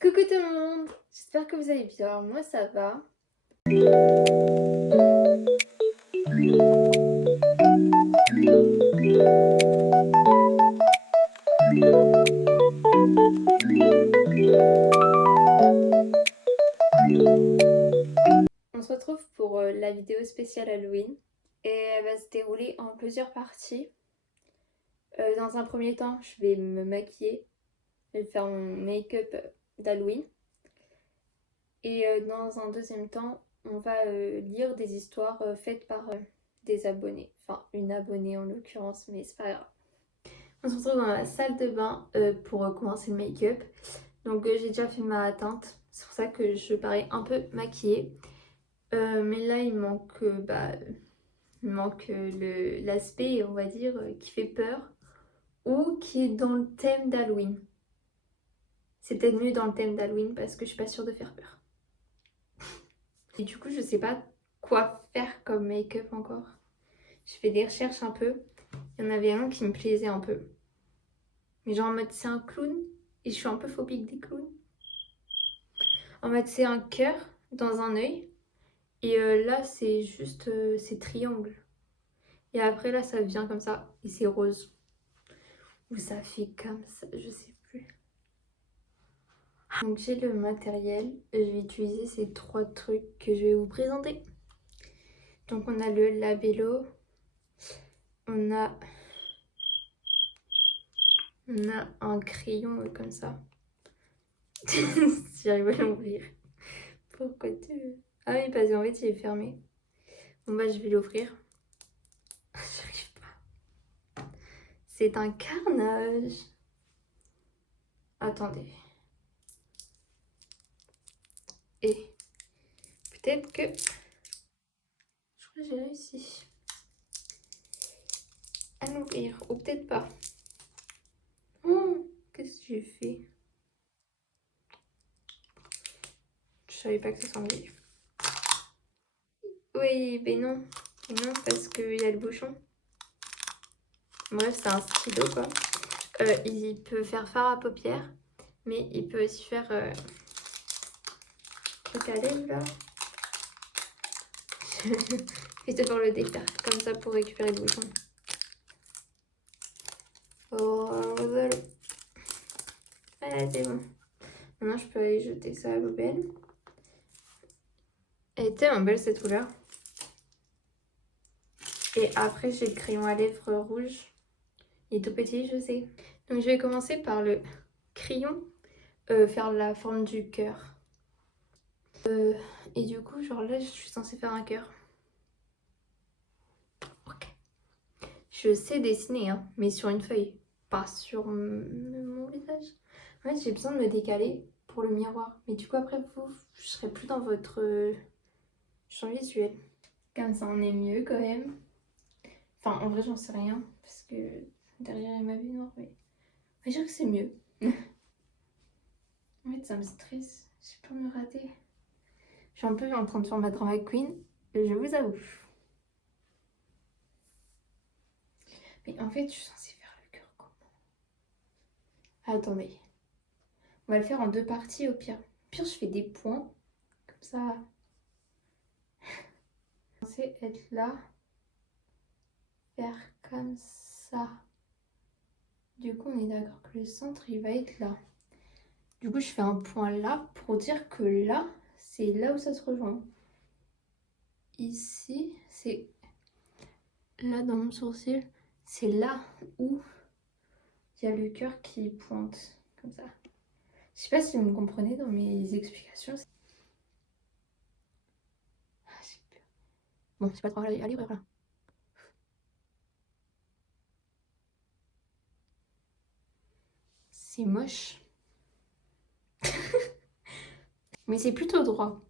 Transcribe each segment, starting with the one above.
Coucou tout le monde, j'espère que vous allez bien, moi ça va. On se retrouve pour la vidéo spéciale Halloween et elle va se dérouler en plusieurs parties. Dans un premier temps, je vais me maquiller, je vais faire mon make-up d'Halloween. Et dans un deuxième temps, on va lire des histoires faites par des abonnés. Enfin, une abonnée en l'occurrence, mais c'est pas grave. On se retrouve dans la salle de bain pour commencer le make-up. Donc j'ai déjà fait ma teinte, c'est pour ça que je parais un peu maquillée. Mais là il manque, l'aspect, on va dire, qui fait peur ou qui est dans le thème d'Halloween. C'est peut-être mieux dans le thème d'Halloween parce que je suis pas sûre de faire peur. Et du coup je sais pas quoi faire comme make-up encore. Je fais des recherches un peu. Il y en avait un qui me plaisait un peu. Mais genre en mode c'est un clown et je suis un peu phobique des clowns. En mode c'est un cœur dans un œil. Et là, c'est juste, c'est triangle. Et après, là, ça vient comme ça. Et c'est rose. Ou ça fait comme ça, je sais plus. Donc j'ai le matériel. Je vais utiliser ces trois trucs que je vais vous présenter. Donc on a le labello. On a un crayon comme ça. Si j'arrive à l'ouvrir. Pourquoi tu... Ah oui, parce qu'en fait, il est fermé. Bon bah, je vais l'ouvrir. J'arrive pas. C'est un carnage. Attendez. Et peut-être que... Je crois que j'ai réussi à l'ouvrir. Ou peut-être pas. Oh, qu'est-ce que j'ai fait? Je savais pas que ça s'enlevait. Oui, mais non. Mais non, parce qu'il y a le bouchon. Bref, c'est un stylo quoi. Il peut faire fard à paupières. Mais il peut aussi faire truc à lèvres là. Je vais devoir le défaire comme ça pour récupérer le bouchon. Oh, voilà. Voilà, c'est bon. Maintenant, je peux aller jeter ça à la poubelle. Elle est tellement belle cette couleur. Et après, j'ai le crayon à lèvres rouge. Il est tout petit, je sais. Donc, je vais commencer par le crayon, faire la forme du cœur. Et du coup, genre là, je suis censée faire un cœur. Ok. Je sais dessiner, hein, mais sur une feuille, pas sur mon visage. En fait, j'ai besoin de me décaler pour le miroir. Mais du coup, après, vous, je serai plus dans votre champ visuel. Comme ça, on est mieux quand même. Enfin, en vrai, j'en sais rien, parce que derrière, il m'a vu noir, mais on va dire que c'est mieux. En fait, ça me stresse. J'ai peur de me rater. Je suis un peu en train de faire ma drama queen, je vous avoue. Mais en fait, je suis censée faire le cœur comment? Attendez. On va le faire en deux parties au pire. Au pire, je fais des points. Comme ça. C'est censé être là. Faire comme ça. Du coup, on est d'accord que le centre, il va être là. Du coup, je fais un point là pour dire que là, c'est là où ça se rejoint. Ici, c'est là dans mon sourcil. C'est là où il y a le cœur qui pointe. Comme ça. Je sais pas si vous me comprenez dans mes explications. Ah, j'ai peur. Bon, c'est pas trop. Allez, voilà. C'est moche. Mais c'est plutôt droit.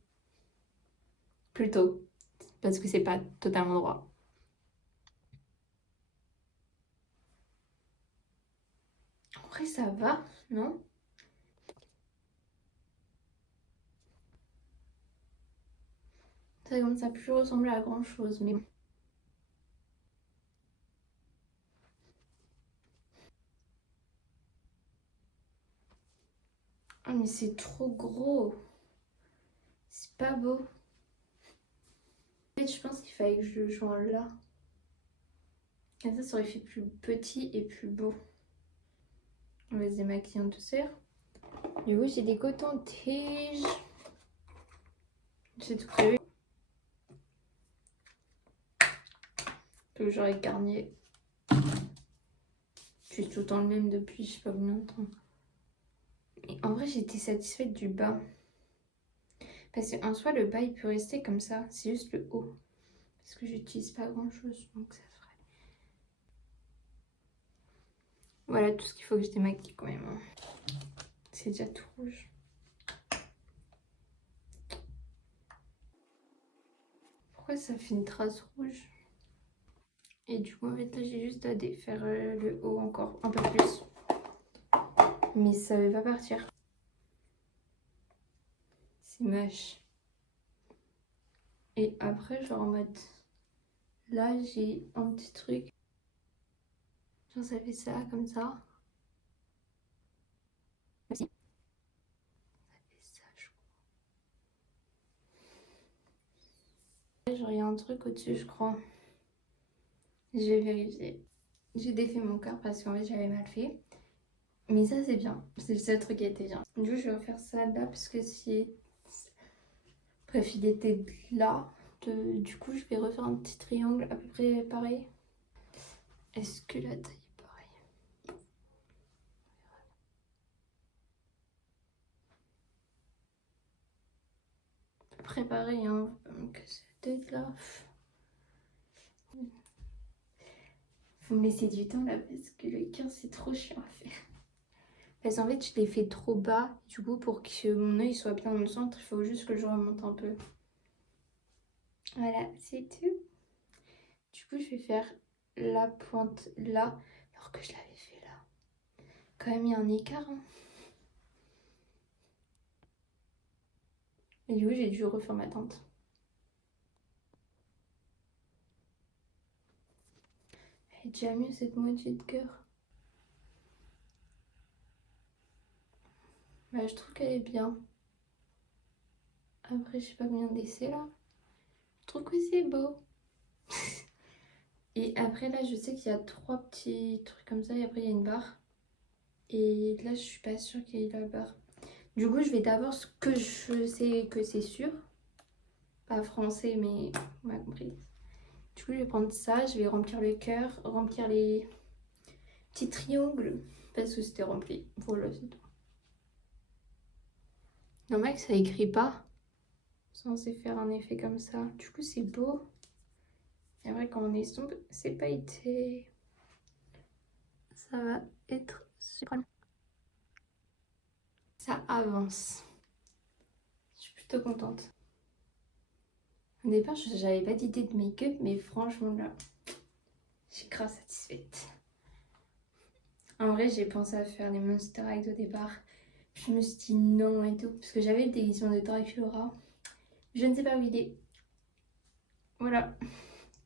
Plutôt. Parce que c'est pas totalement droit. En vrai, ça va, non? Ça commence à plus ressembler à grand chose, mais bon. mais c'est trop gros. C'est pas beau. En fait, je pense qu'il fallait que je le joigne là. Comme ça aurait fait plus petit et plus beau. On va se démaquiller en douceur. Du coup, j'ai des cotons-tiges. J'ai tout prévu. Toujours avec Garnier. Je suis tout le temps le même depuis je sais pas combien de temps. Et en vrai, j'étais satisfaite du bas. Parce qu'en soi, le bas, il peut rester comme ça. C'est juste le haut. Parce que j'utilise pas grand-chose. Donc ça ferait... Voilà tout ce qu'il faut que je démaquille quand même. C'est déjà tout rouge. Pourquoi ça fait une trace rouge? Et du coup, en fait, là, j'ai juste à défaire le haut encore un peu plus. Mais ça ne va pas partir. C'est moche. Et après, genre en mode... Là, j'ai un petit truc. Genre, ça fait ça, comme ça. Aussi. Ça fait ça, je crois. Genre, il y a un truc au-dessus, je crois. Je vais vérifier. J'ai défait mon cœur parce qu'en fait, j'avais mal fait. Mais ça, c'est bien. C'est le seul truc qui était bien. Du coup, je vais refaire ça là parce que si... Bref, il était là. Du coup, je vais refaire un petit triangle à peu près pareil. Est-ce que la taille est pareille? À peu près pareil, hein. Que cette tête là. Faut me laisser du temps là parce que le cœur c'est trop chiant à faire. Parce qu'en fait, je l'ai fait trop bas. Du coup, pour que mon œil soit bien au centre, il faut juste que je remonte un peu. Voilà, c'est tout. Du coup, je vais faire la pointe là, alors que je l'avais fait là. Quand même, il y a un écart. Hein. Et du coup, j'ai dû refaire ma teinte. Elle est déjà mieux cette moitié de cœur. Bah, je trouve qu'elle est bien. Après, je sais pas combien d'essais là. Je trouve que c'est beau. Et après, là, je sais qu'il y a 3 petits trucs comme ça. Et après, il y a une barre. Et là, je suis pas sûre qu'il y ait la barre. Du coup, je vais d'abord ce que je sais que c'est sûr. Pas français, mais on m'a compris. Du coup, je vais prendre ça. Je vais remplir le cœur, remplir les petits triangles. Parce que c'était rempli. Voilà, c'est tout. Non, mec, ça écrit pas. Censé faire un effet comme ça. Du coup, c'est beau. Et après, quand on estompe, c'est pas été. Ça va être super long. Ça avance. Je suis plutôt contente. Au départ, j'avais pas d'idée de make-up, mais franchement, là, j'ai grave satisfaite. En vrai, j'ai pensé à faire les Monster High au départ. Je me suis dit non et tout, parce que j'avais le déguisement de Dracula. Je ne sais pas où il est. Voilà,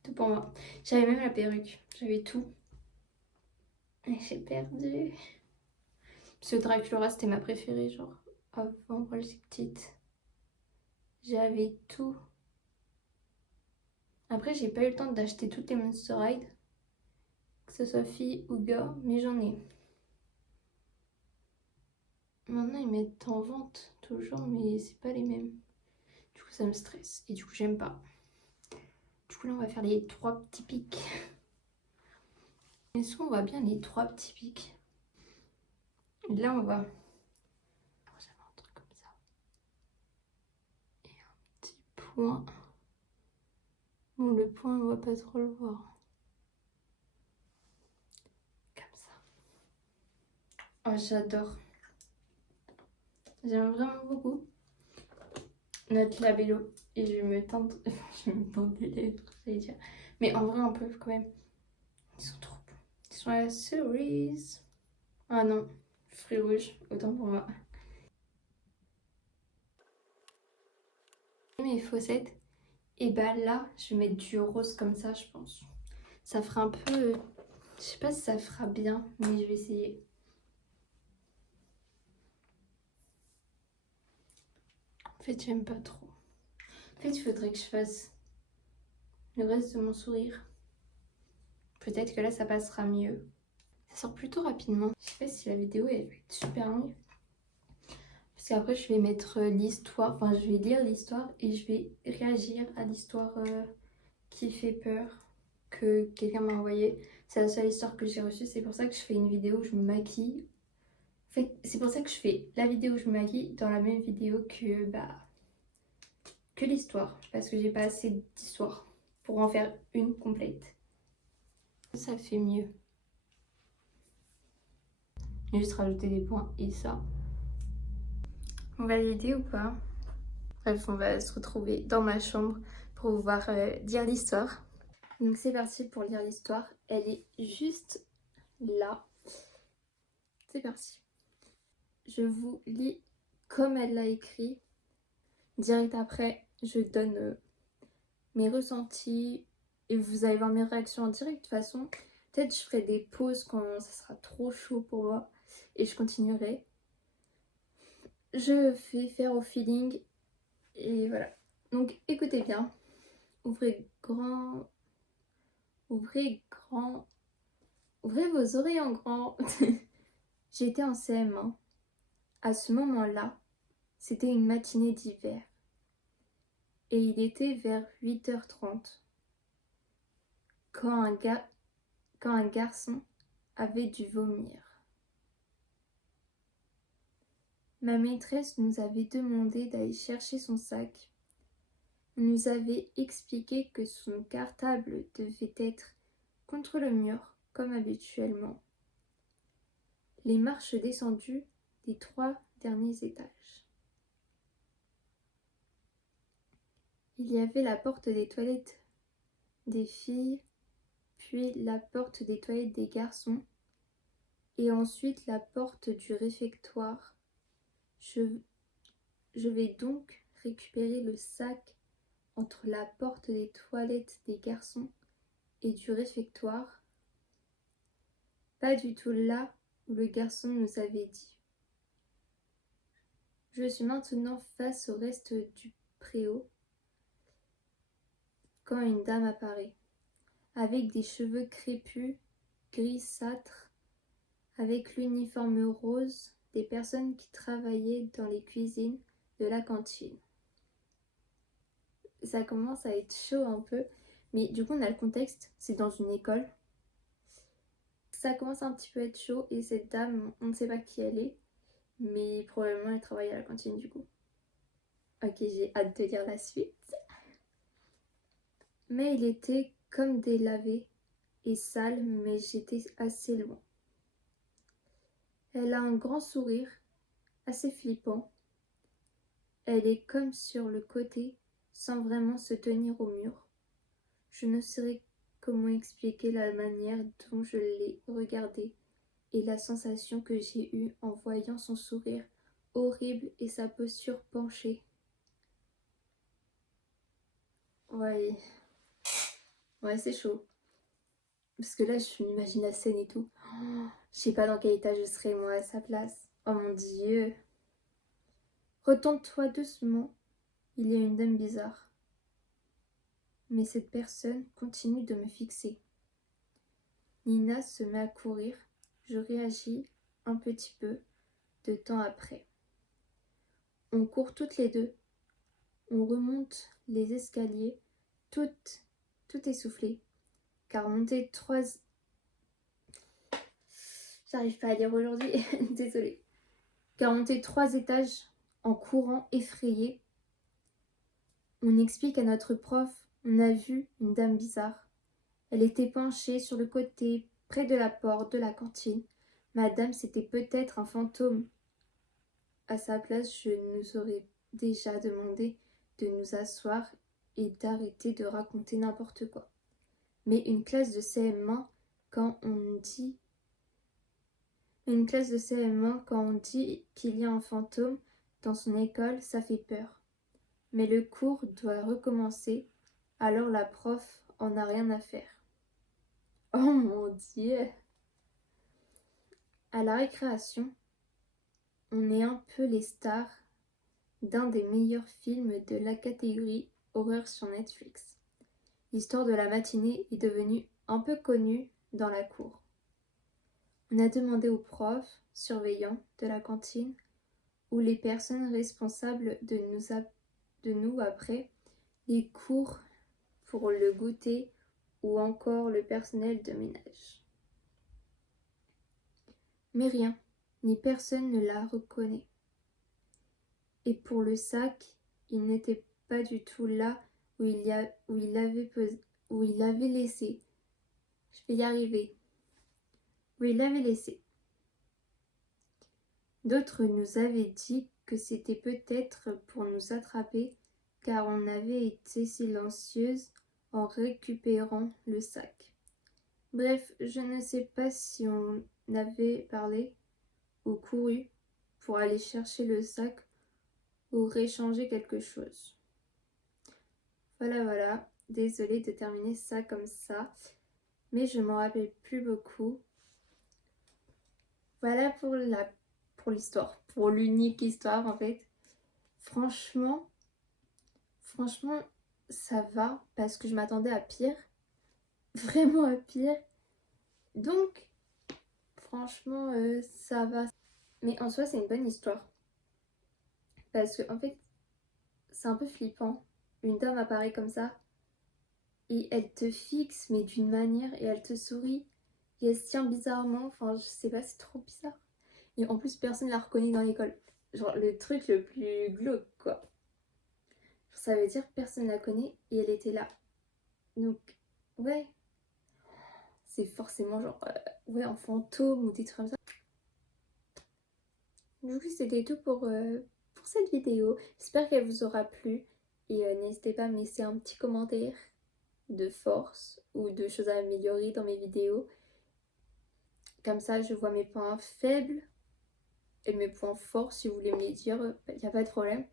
tout pour moi. J'avais même la perruque, j'avais tout. Et j'ai perdu. Parce que Dracula, c'était ma préférée, genre, avant quand j'étais petite. J'avais tout. Après, j'ai pas eu le temps d'acheter toutes les Monster High, que ce soit fille ou gars, mais j'en ai. Maintenant, ils mettent en vente toujours, mais c'est pas les mêmes. Du coup, ça me stresse. Et du coup, j'aime pas. Du coup, là, on va faire les 3 petits pics. Est-ce qu'on voit bien les 3 petits pics? Là, on va... J'avais un truc comme ça. Et un petit point. Bon, le point, on va pas trop le voir. Comme ça. Oh, j'adore. J'aime vraiment beaucoup notre labello. Et je vais me teindre... je vais me teindre les lèvres, j'allais dire. Mais en vrai, un peu quand même. Ils sont trop beaux. Ils sont à la cerise. Ah non, fruits rouges, autant pour moi. Mes fossettes. Et bah là, je vais mettre du rose comme ça, je pense. Ça fera un peu... Je sais pas si ça fera bien, mais je vais essayer. En fait, j'aime pas trop. En fait, il faudrait que je fasse le reste de mon sourire. Peut-être que là, ça passera mieux. Ça sort plutôt rapidement. Je sais pas si la vidéo elle va être super longue. Parce qu'après, je vais mettre l'histoire, enfin, je vais lire l'histoire et je vais réagir à l'histoire qui fait peur que quelqu'un m'a envoyée. C'est la seule histoire que j'ai reçue. C'est pour ça que je fais une vidéo où je me maquille. En fait, c'est pour ça que je fais la vidéo où je me maquille dans la même vidéo que l'histoire. Parce que j'ai pas assez d'histoire pour en faire une complète. Ça fait mieux. J'ai juste rajouter des points et ça. On va l'aider ou pas? Bref, on va se retrouver dans ma chambre pour pouvoir lire l'histoire. Donc c'est parti pour lire l'histoire. Elle est juste là. C'est parti. Je vous lis comme elle l'a écrit. Direct après, je donne mes ressentis et vous allez voir mes réactions en direct. De toute façon, peut-être je ferai des pauses quand ça sera trop chaud pour moi et je continuerai. Je vais faire au feeling et voilà. Donc écoutez bien. Ouvrez grand. Ouvrez grand. Ouvrez vos oreilles en grand. J'étais en CM1. À ce moment-là, c'était une matinée d'hiver. Et il était vers 8h30 quand un garçon avait dû vomir. Ma maîtresse nous avait demandé d'aller chercher son sac. On nous avait expliqué que son cartable devait être contre le mur, comme habituellement. Les marches descendues des 3 derniers étages. Il y avait la porte des toilettes des filles, puis la porte des toilettes des garçons, et ensuite la porte du réfectoire. Je vais donc récupérer le sac entre la porte des toilettes des garçons et du réfectoire, pas du tout là où le garçon nous avait dit. Je suis maintenant face au reste du préau quand une dame apparaît, avec des cheveux crépus, grisâtres, avec l'uniforme rose des personnes qui travaillaient dans les cuisines de la cantine. Ça commence à être chaud un peu, mais du coup on a le contexte, c'est dans une école. Ça commence un petit peu à être chaud et cette dame, on ne sait pas qui elle est, mais probablement elle travaille à la cantine du coup. Ok, j'ai hâte de lire la suite. Mais il était comme délavé et sale, mais j'étais assez loin. Elle a un grand sourire, assez flippant. Elle est comme sur le côté, sans vraiment se tenir au mur. Je ne saurais comment expliquer la manière dont je l'ai regardée et la sensation que j'ai eue en voyant son sourire horrible et sa posture penchée. Ouais, c'est chaud. Parce que là, je m'imagine la scène et tout. Oh, je sais pas dans quel état je serais moi à sa place. Oh mon Dieu. Retourne-toi doucement. Il y a une dame bizarre. Mais cette personne continue de me fixer. Nina se met à courir. Je réagis un petit peu de temps après. On court toutes les deux. On remonte les escaliers, tout essoufflées. Car monter 3... J'arrive pas à lire aujourd'hui, désolée. Car monter 3 étages en courant effrayé. On explique à notre prof, on a vu une dame bizarre. Elle était penchée sur le côté, près de la porte de la cantine. Madame, c'était peut-être un fantôme. À sa place, je nous aurais déjà demandé de nous asseoir et d'arrêter de raconter n'importe quoi. Mais une classe de CM1, quand on dit qu'il y a un fantôme dans son école, ça fait peur. Mais le cours doit recommencer, alors la prof en a rien à faire. Oh mon Dieu! À la récréation, on est un peu les stars d'un des meilleurs films de la catégorie horreur sur Netflix. L'histoire de la matinée est devenue un peu connue dans la cour. On a demandé aux profs, surveillants de la cantine ou les personnes responsables de nous après les cours pour le goûter ou encore le personnel de ménage. Mais rien, ni personne ne la reconnaît. Et pour le sac, il n'était pas du tout là où il l'avait laissé. Je vais y arriver. Où il l'avait laissé. D'autres nous avaient dit que c'était peut-être pour nous attraper, car on avait été silencieuse en récupérant le sac. Bref, je ne sais pas si on avait parlé ou couru pour aller chercher le sac ou réchanger quelque chose. Voilà, désolée de terminer ça comme ça, mais je m'en rappelle plus beaucoup. Voilà pour l'histoire, pour l'unique histoire en fait. Franchement, ça va parce que je m'attendais à pire, vraiment à pire. Donc, franchement, ça va. Mais en soi, c'est une bonne histoire. Parce que en fait, c'est un peu flippant. Une dame apparaît comme ça et elle te fixe, mais d'une manière, et elle te sourit et elle se tient bizarrement. Enfin, je sais pas, c'est trop bizarre. Et en plus, personne ne la reconnaît dans l'école. Genre, le truc le plus glauque, quoi. Ça veut dire que personne ne la connaît et elle était là. Donc, ouais, c'est forcément genre, ouais, un fantôme ou des trucs comme ça. Du coup, c'était tout pour cette vidéo. J'espère qu'elle vous aura plu. Et n'hésitez pas à me laisser un petit commentaire de force ou de choses à améliorer dans mes vidéos. Comme ça, je vois mes points faibles et mes points forts, si vous voulez me les dire, il n'y a pas de problème.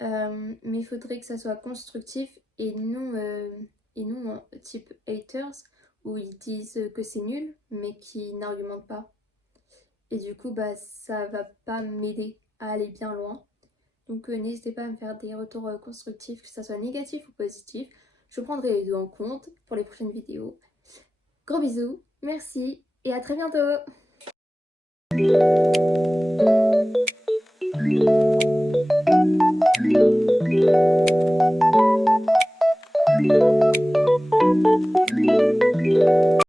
Mais il faudrait que ça soit constructif et non type haters où ils disent que c'est nul mais qui n'argumentent pas. Et du coup, bah, ça va pas m'aider à aller bien loin. Donc n'hésitez pas à me faire des retours constructifs, que ça soit négatif ou positif. Je prendrai les deux en compte pour les prochaines vidéos. Gros bisous, merci et à très bientôt.